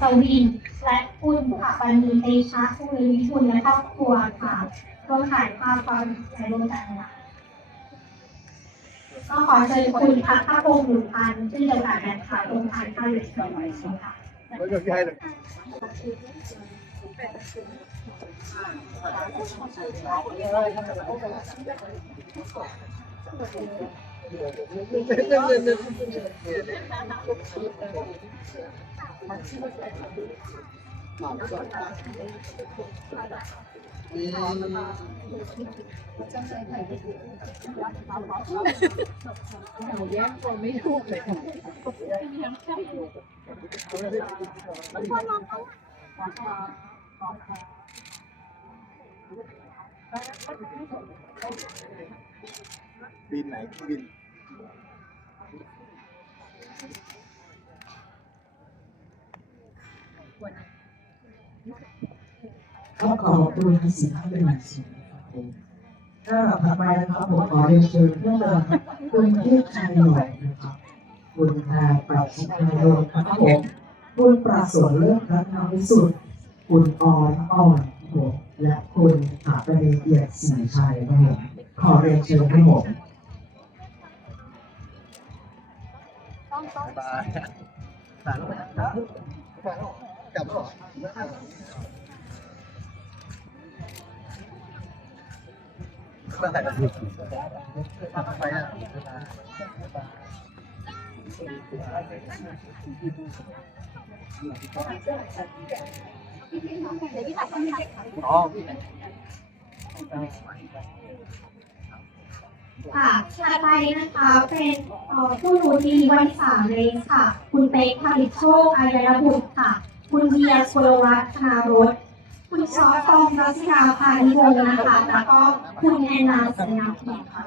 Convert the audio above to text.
สวิน และคุณค่ะปานีเตชะผู้มีวิทุนและครอบครัวค่ะร่วมถ่ายภาพความใจร่วมกันค่ะก็ขอเชิญคุณพักภาพงศ์หนุนพันธ์ที่เดียวกันนะคะลงทานข้าวอยู่ที่นี่ค่ะไม่ต้องใช่เลยเบินไหนบิน ก็ขอบคุณทั้งสี่ท่านเป็นอย่างสูงนะครับผมถัดไปนะครับผมขอเรียนเชิญเพื่อนคุณเทพชัยหน่อยนะครับคุณนายปรัชญาโยนนะครับผมคุณประสนเลิศรัตนวิสุทธิ์คุณออนอ่อนผมและคุณอาปณีเกียรติศรีชัยครับผมขอเรียนเชิญครับผม บาย ค่ะถัดไปนะคะเป็นผู้รู้ดีวันที่สามเลยค่ะ คุณเป๊กผลิตโชคอายรบุตรค่ะ คุณเบียร์ชลวัฒน์ธนารสคุณชอตองรัชยาพานิวงศ์นะคะ แล้วก็คุณแอนนาสัญญาพีค่ะ